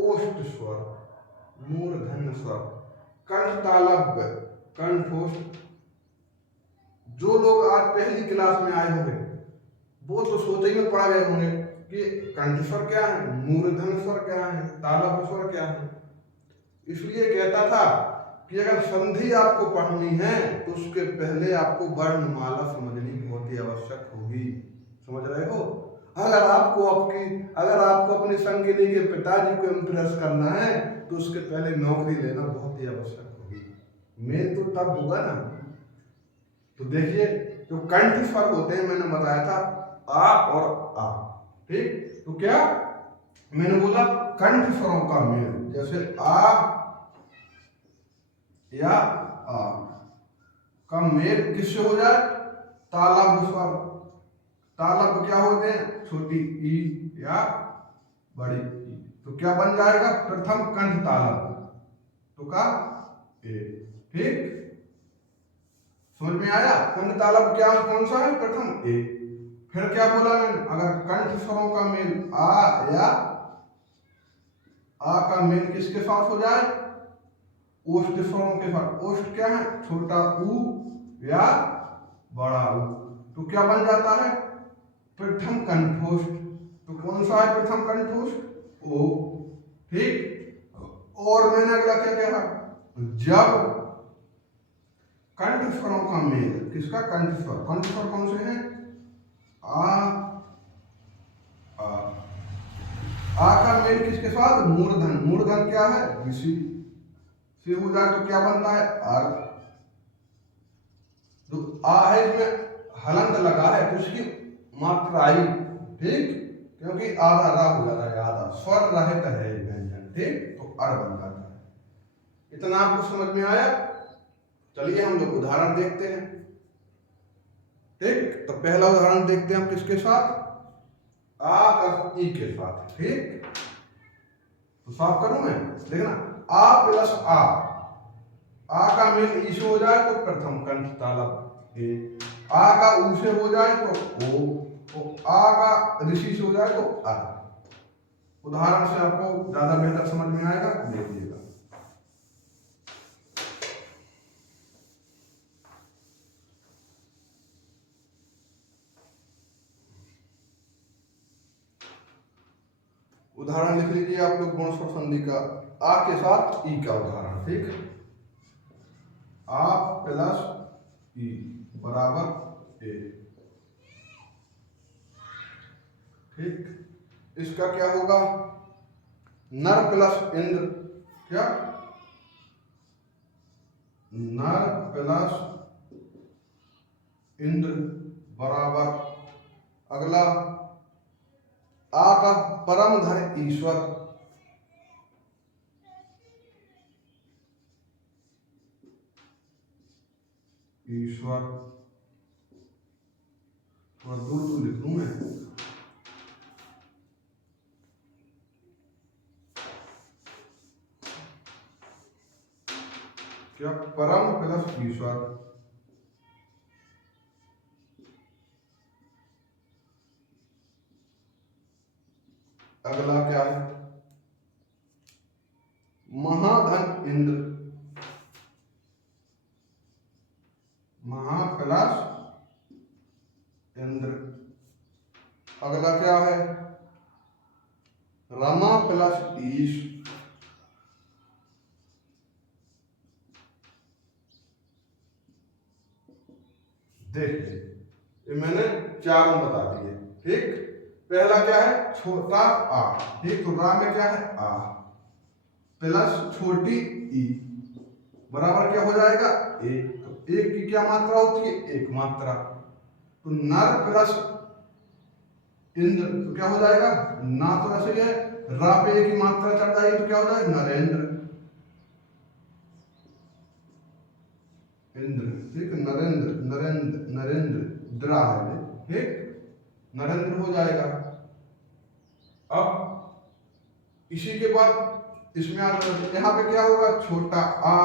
ओष्ठ स्वर, मूर्धन्य स्वर, कंठ तालव्य, कंठोष्ठ। जो लोग आज पहली क्लास में आए होंगे वो तो सोचे में पढ़ा गए होंगे कि कंठ स्वर क्या है, मूर्धन्य स्वर क्या है, तालव्य स्वर क्या है। इसलिए कहता था कि अगर संधि आपको पढ़नी है तो उसके पहले आपको वर्णमाला समझनी बहुत ही आवश्यक होगी, समझ रहे हो। अगर आपको अपनी संगिनी के पिताजी को इम्प्रेस करना है तो उसके पहले नौकरी लेना बहुत ही आवश्यक होगी, मेल तो तब होगा ना। तो देखिए जो कंठ स्वर होते हैं मैंने बताया था आ और आ। ठीक, तो क्या मैंने बोला कंठ स्वरों का मेल, जैसे आ या आ का मेल किससे हो जाए, तालव्य स्वर। तालव्य क्या होते हैं, छोटी ई या बड़ी ई, तो क्या बन जाएगा प्रथम कंठ तालव्य, तो का ए। ठीक, समझ में आया। कंठ तालव्य क्या कौन सा है, प्रथम ए। फिर क्या बोला मैंने, अगर कंठ स्वरों का मेल आ या आ का मेल किसके साथ हो जाए, ओष्ठ स्वरों के साथ। ओष्ठ क्या है, छोटा ऊ या बड़ा ऊ, तो क्या बन जाता है प्रथम कंठोष्ठ। तो कौन सा है प्रथम कंठोष्ठ, ओ। ठीक, और मैंने अगला क्या कहा, जब कंठ स्वरों का मेल, किसका, कंठ स्वर। कंठ स्वर कौन से हैं, आ का मेल किसके साथ, मूर्धन। मूर्धन क्या है, ऋषि से हो जाए तो क्या बनता है, आर। तो आ है इसमें हलंत लगा है तो उसकी मात्रा आई। ठीक, क्योंकि आधा रा हो जाता है, आधा स्वर रहित है व्यंजन। ठीक, तो अर बन जाता है। इतना आपको समझ में आया। चलिए हम लोग उदाहरण देखते हैं। ठीक, तो पहला उदाहरण देखते हैं हम किसके साथ, आ और ई के साथ। ठीक, तो साफ करूं मैं, देखना आ प्लस आ का मेल ई से हो जाए तो प्रथम कंठ तालव्य ए, आ का ऊ से हो जाए तो ओ, तो आ का ऋषि से हो जाए तो अर। उदाहरण से आपको ज्यादा बेहतर समझ में आएगा, देखिएगा। उदाहरण लिख लीजिए आप लोग गुण स्वर संधि का, आ के साथ ई का उदाहरण, ठीक। आ प्लस ई बराबर ए, ठीक। इसका क्या होगा, नर प्लस इंद्र, क्या, नर प्लस इंद्र बराबर, अगला आ का परम धन ईश्वर, ईश्वर, थोड़ा दूर दूर लिख दूं मैं, क्या, परम प्लस ईश्वर, अगला क्या है, महाधन इंद्र, महा प्लस इंद्र, अगला क्या है, रमा प्लस ईश, देखिए ये मैंने चारों बता दिए, ठीक। पहला क्या है, छोटा आ, ठीक, तो रा में क्या है आ प्लस छोटी ई बराबर क्या हो जाएगा एक, तो एक की क्या मात्रा होती है, एक मात्रा, तो नर प्लस इंद्र तो क्या हो जाएगा, ना तो ऐसे ही है, रा पे एक की मात्रा चढ़ जाएगी तो क्या हो जाएगा नरेंद्र, इंद्र, ठीक, नरेंद्र, नरेंद्र, नरेंद्र, द्रा है, ठीक, नरेंद्र हो जाएगा। अब इसी के बाद इसमें यहाँ पे क्या होगा, छोटा आ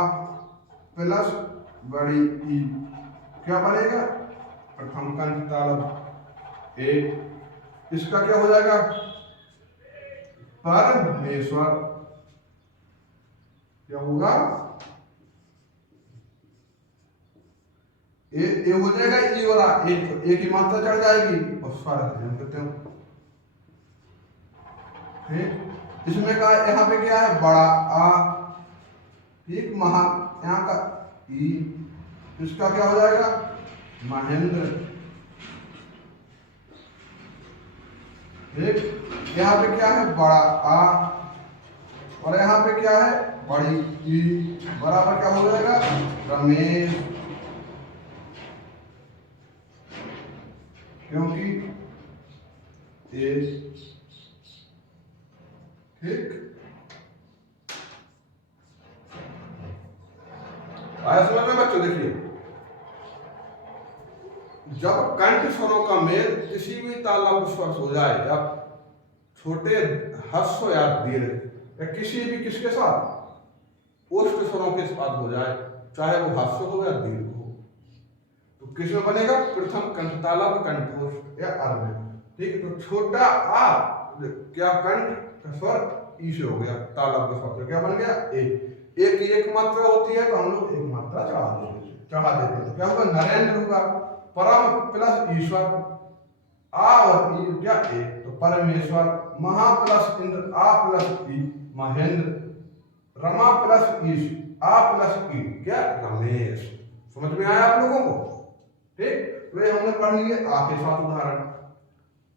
प्लस बड़ी ई, क्या बनेगा, प्रथम कंठ तालब ए, इसका क्या हो जाएगा, परमेश्वर, क्या होगा, ए हो जाएगा ई और आ, एक की मात्रा चढ़ जाएगी और स्वर कहते हैं, ठीक। इसमें का यहाँ पे क्या है, बड़ा आ, ठीक, महा यहाँ का ई, इसका क्या हो जाएगा महेंद्र, ठीक। यहाँ पे क्या है, बड़ा आ और यहाँ पे क्या है, बड़ी ई बराबर क्या हो जाएगा रमेश, क्योंकि ए, ठीक। आया समझ में बच्चों, देखिए जब कंठ स्वरों का मेल किसी भी तालव्य स्वर हो जाए, या छोटे ह्रस्व या दीर्घ या किसी भी किसके साथ ओष्ठ स्वरों के साथ हो जाए, चाहे वो ह्रस्व हो या दीर्घ हो, तो किसमें बनेगा, प्रथम कंठ तालव्य कंठोष्ठ या अर्ध, ठीक। तो छोटा आ क्या कंठ का स्वर ई से हो गया, तालव्य स्वर क्या बन गया एक की एक मात्रा होती है तो हम लोग एक मात्रा चढ़ा देते हैं, तो क्या होगा नरेंद्र होगा, परम प्लस ईश्वर, आ और ई क्या एक, तो परमेश्वर, महा प्लस इंद्र, आ प्लस ई महेंद्र, रमा प्लस ईश, आ प्लस ई क्या रमेश, समझ में आया आप लोगों को, ठीक। तो ये हमने पढ़ लिए आ के साथ उदाहरण,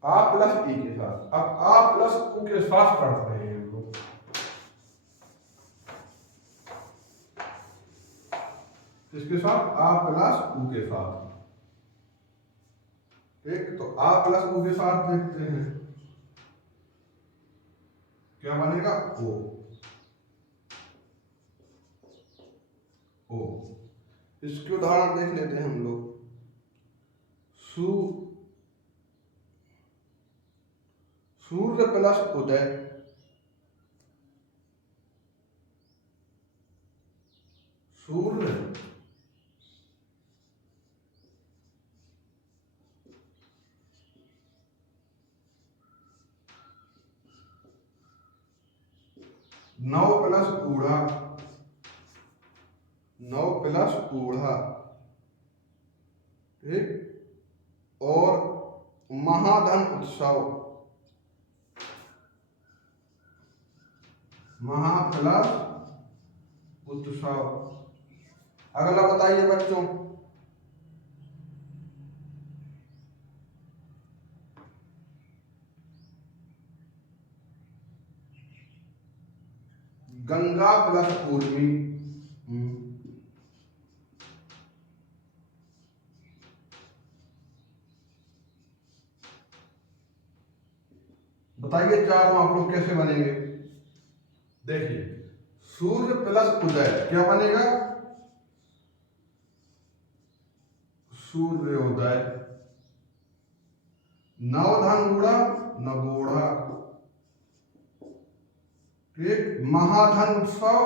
आ प्लस ई के साथ, अब आ प्लस उ के साथ पढ़ते हैं हम लोग, इसके साथ आ प्लस उ के साथ, ठीक। तो आ प्लस उ के साथ देखते हैं क्या बनेगा ओ, ओ, इसके उदाहरण देख लेते हैं हम लोग, सूर्य प्लस उदय, सूर्य नौ प्लस ऊढ़ा, नौ प्लस ऊढ़ा, ठीक। और महाधन उत्सव, महा प्लस उत्सव। अगला बताइए बच्चों, गंगा प्लस पूर्वी। बताइए चारों आप लोग कैसे बनेंगे। देखिए, सूर्य प्लस उदय क्या बनेगा, सूर्योदय। नवधन गुणा नगोढ़ा, ठीक। महाधन उत्सव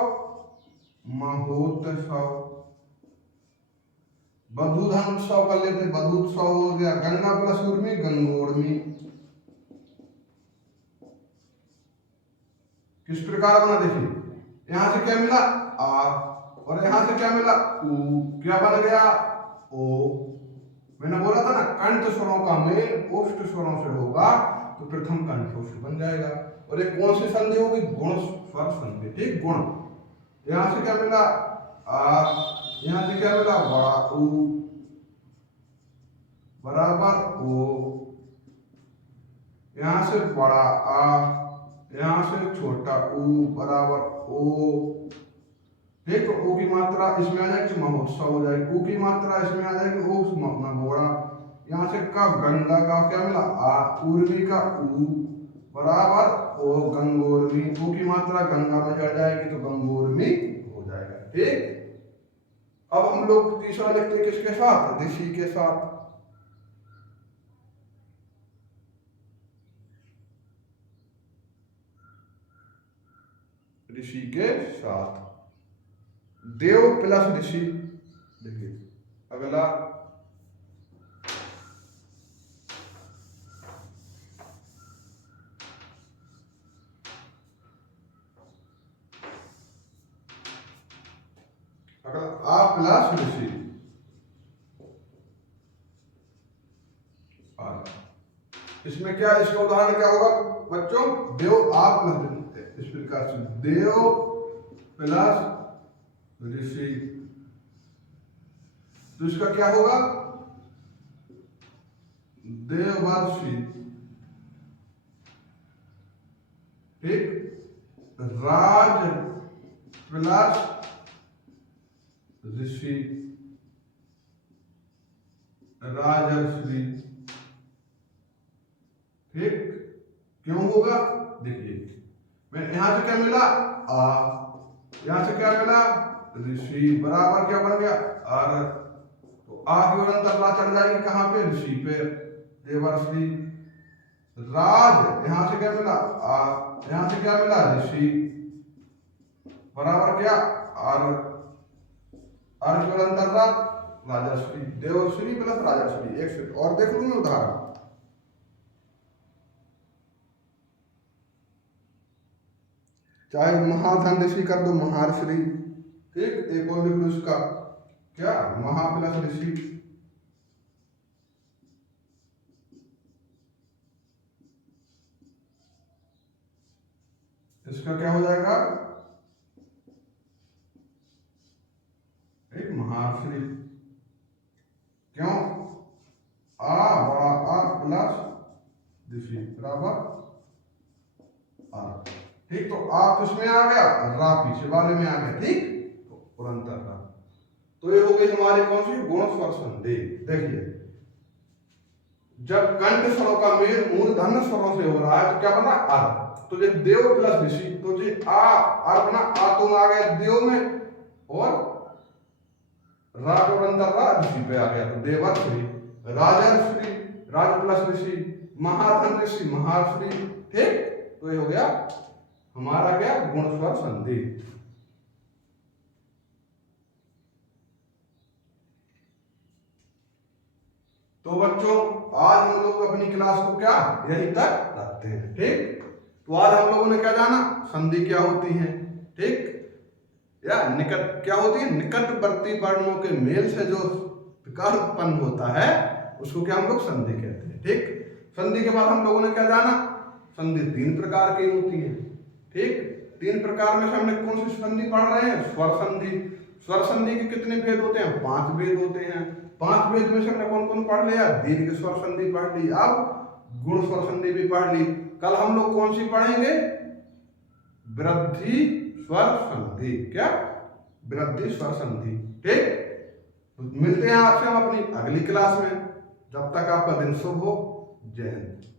महोत्सव। बधुधन उत्सव कर लेते, बधुत्सव हो गया। गंगा प्लस उर्मी गंगोर्मी। किस प्रकार बना, देखिए यहां से क्या मिला आ, और यहां से क्या मिला ऊ, क्या बन गया ओ। मैंने बोला था ना, कंठ स्वरों का मेल ओष्ठ स्वरों से होगा तो प्रथम कंठोष्ठ बन जाएगा। और एक कौन सी संधि होगी, गुण स्वर संधि, ठीक। गुण, यहां से क्या मिला आ, यहां से क्या मिला बड़ा ऊ बराबर ओ, यहां से बड़ा आ, यहां से छोटा ऊ बराबर ओ, ठीक। तो ओ की मात्रा इसमें आ जाएगी महोत्सव हो जाएगी, ऊ की मात्रा इसमें आ जाएगी ओ नगोड़ा। यहाँ से का गंगा का क्या मिला आ, उर्मी का ऊ बराबर ओ गंगोर्मी। ऊ की मात्रा गंगा में चढ़ जाएगी तो गंगोर्मी हो जाएगा, ठीक। अब हम लोग तीसरा लिखते हैं किसके साथ, ऋषि के साथ। ऋषि के साथ देव प्लस ऋषि। देखिए अगला, आ प्लस ऋषि। इसमें क्या, इसका उदाहरण क्या होगा बच्चों, देव आप इस प्रकार से देव प्लस ऋषि, तो इसका क्या होगा देवर्षि, ठीक। राज प्लस ऋषि राजर्षि, ठीक। क्यों होगा, देखिए मैं यहां से क्या मिला आ, यहां से क्या मिला ऋषि बराबर क्या बन गया आर, तो आ की ओर अंतरला चढ़ जाएगी कहां पे, ऋषि पे, देवर्षि। राज, यहां से क्या मिला आ, यहां से क्या मिला ऋषि बराबर क्या आर, आर की ओर अंतरला राजर्षि, देवर्षि प्लस राजर्षि। एक सेकंड और देख लूंगा उदाहरण, चाहे महाधन ऋषि कर दो महार्षि, ठीक। एक और लिख लो इसका क्या, महा प्लस ऋषि, इसका क्या हो जाएगा एक महार्षि। क्यों, आ बड़ा आ प्लस ऋषि बराबर आ, ठीक। तो आप इसमें आ गया, रा पीछे वाले में आ गया, ठीक। तो अंतर रा, तो ये हो गई हमारी कौन सी, गुण स्वर संधि। देखिए जब कंठ स्वरों का मेल मूर्धन्य स्वरों से हो रहा है तो क्या बना आ, तो ये देव प्लस ऋषि, तो जी आ बना आ, तुम आ गया देव में और रा को अंतर रा ऋषि पे आ गया, तो देवर्षि, राजर्षि, राज प्लस ऋषि, महाधन ऋषि महार्षि, ठीक। तो ये हो गया हमारा क्या, गुण स्वर संधि। तो बच्चों आज हम लोग अपनी क्लास को क्या यहीं तक रखते हैं, ठीक। तो आज हम लोगों ने क्या जाना, संधि क्या होती है, ठीक, या निकट क्या होती है, निकटवर्ती वर्णों के मेल से जो विकार उत्पन्न होता है उसको क्या हम लोग संधि कहते हैं, ठीक। संधि के बाद हम लोगों ने क्या जाना, संधि तीन प्रकार की होती है, ठीक। तीन प्रकार में से हमने कौन सी संधि पढ़ रहे हैं? स्वर संधि। स्वर संधि के कितने भेद होते हैं? 5 भेद होते हैं। 5 भेद में से हमने कौन कौन पढ़ लिया? दीर्घ स्वर संधि पढ़ ली, अब गुण स्वर संधि भी पढ़ ली। कल हम लोग कौन सी पढ़ेंगे? वृद्धि स्वर संधि। क्या? वृद्धि स्वर संधि। ठीक, तो मिलते हैं आपसे हम अपनी अगली क्लास में। जब तक आपका दिन शुभ हो। जय हिंद।